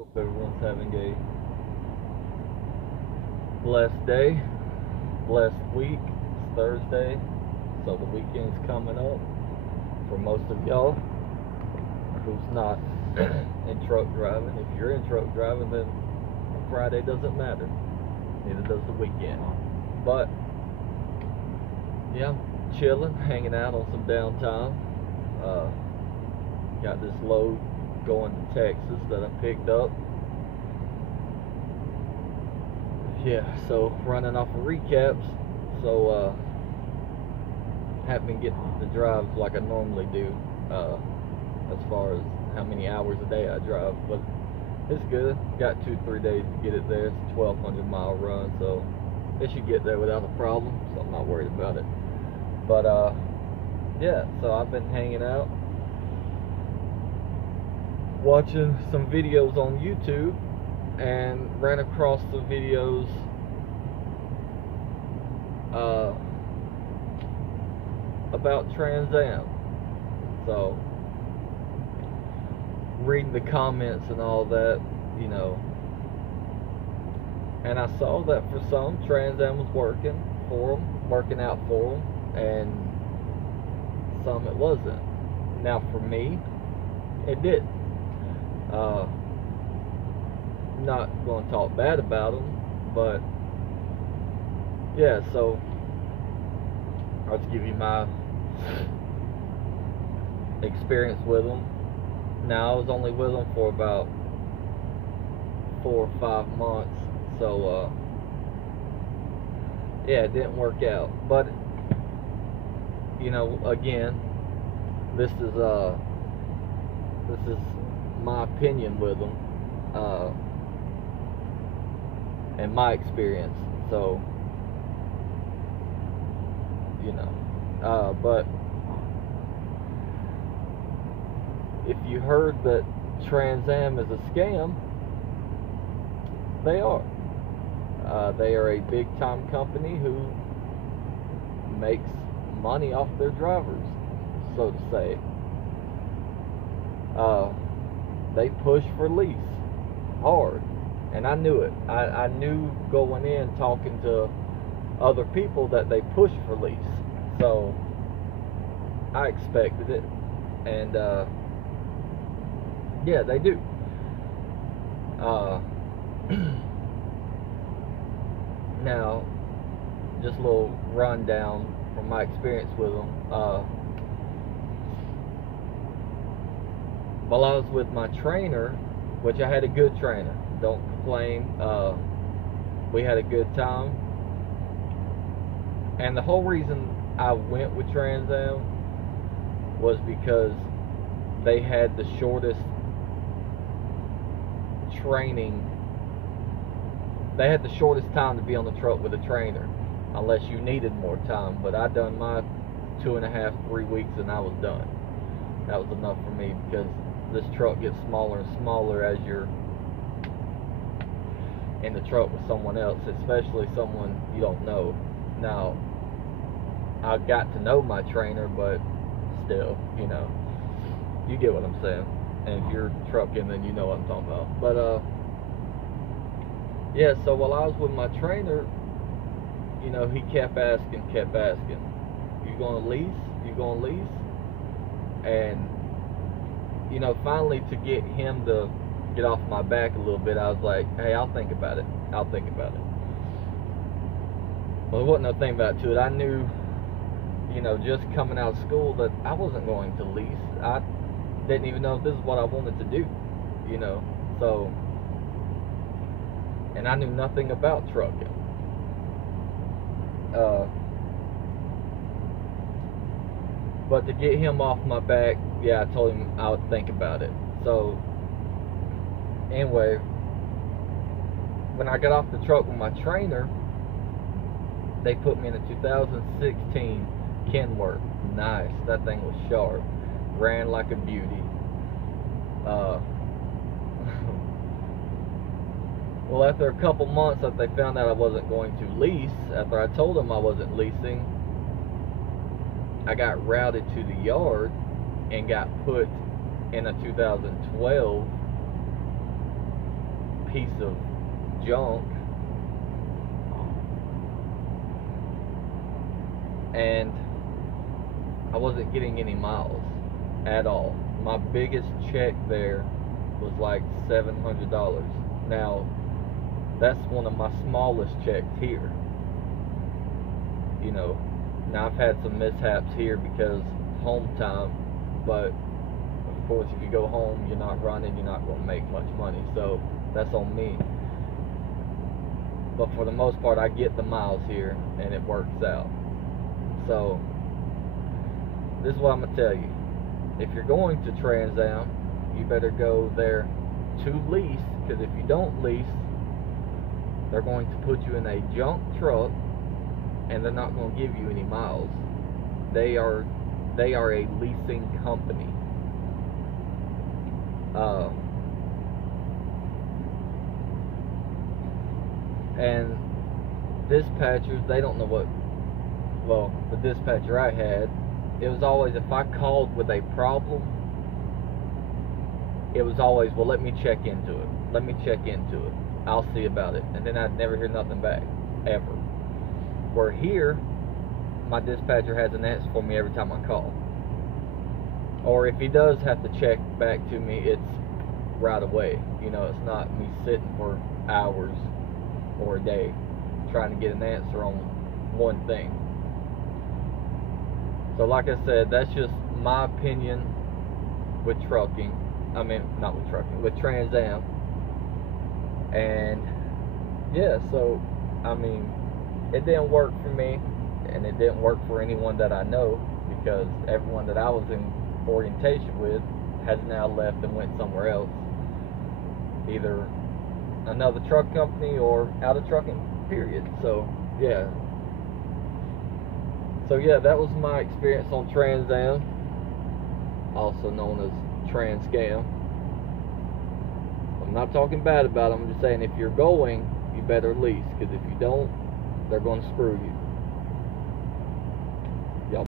Hope everyone's having a blessed day, blessed week. It's Thursday, so the weekend's coming up for most of y'all who's not in truck driving. If you're in truck driving, then Friday doesn't matter. Neither does the weekend. But yeah, chilling, hanging out on some downtime. Got this load going to Texas that I picked up. Yeah, so running off of recaps. So haven't been getting the drives like I normally do, as far as how many hours a day I drive, but it's good. Got 2-3 days to get it there. It's a 1,200-mile run, so it should get there without a problem, so I'm not worried about it. But yeah, so I've been hanging out, watching some videos on YouTube, and ran across the videos about Transam. So reading the comments and all that, you know, and I saw that for some, Transam was working out for them, and some it wasn't. Now for me, it did. Not going to talk bad about them, but yeah, so I'll just give you my experience with them. Now, I was only with them for about 4 or 5 months, so yeah, it didn't work out. But you know, again, this is my opinion with them, and my experience. So you know, but if you heard that Transam is a scam, they are. They are a big time company who makes money off their drivers, so to say. They push for lease hard, and I knew it. I knew going in, talking to other people, that they push for lease, so I expected it, and yeah, they do. Now, just a little rundown from my experience with them. While I was with my trainer, which I had a good trainer, don't complain, we had a good time, and the whole reason I went with Transam was because they had the shortest training. They had the shortest time to be on the truck with a trainer, unless you needed more time. But I done my 2.5-3 weeks and I was done. That was enough for me, because this truck gets smaller and smaller as you're in the truck with someone else, especially someone you don't know. Now, I got to know my trainer, but still, you know, you get what I'm saying. And if you're trucking, then you know what I'm talking about. But yeah, so while I was with my trainer, you know, he kept asking, you gonna lease? You gonna lease? And you know, finally, to get him to get off my back a little bit, I was like, hey, I'll think about it. Well, there wasn't no thing about it to it. I knew, you know, just coming out of school, that I wasn't going to lease. I didn't even know if this is what I wanted to do, you know. So, and I knew nothing about trucking. But to get him off my back, yeah, I told him I would think about it. So, anyway, when I got off the truck with my trainer, they put me in a 2016 Kenworth. Nice. That thing was sharp. Ran like a beauty. Well, after a couple months that they found out I wasn't going to lease, after I told them I wasn't leasing, I got routed to the yard and got put in a 2012 piece of junk, and I wasn't getting any miles at all. My biggest check there was like $700. Now, that's one of my smallest checks here. You know, now I've had some mishaps here because home time, but of course if you go home, you're not running, you're not going to make much money, so that's on me. But for the most part, I get the miles here and it works out. So this is what I'm going to tell you. If you're going to Transam, you better go there to lease, because if you don't lease, they're going to put you in a junk truck and they're not going to give you any miles. They are a leasing company. And dispatchers, they don't know what, well, the dispatcher I had, it was always, if I called with a problem, it was always, well, let me check into it. Let me check into it. I'll see about it. And then I'd never hear nothing back, ever. Where here, my dispatcher has an answer for me every time I call. Or if he does have to check back to me, it's right away. You know, it's not me sitting for hours or a day trying to get an answer on one thing. So like I said, that's just my opinion with trucking. I mean, not with trucking, with Transam. And yeah, so I mean, it didn't work for me, and it didn't work for anyone that I know, because everyone that I was in orientation with has now left and went somewhere else, either another truck company or out of trucking, period. So yeah, that was my experience on Transam, also known as Transcam. I'm not talking bad about them, I'm just saying if you're going, you better lease, because if you don't, they're going to screw you.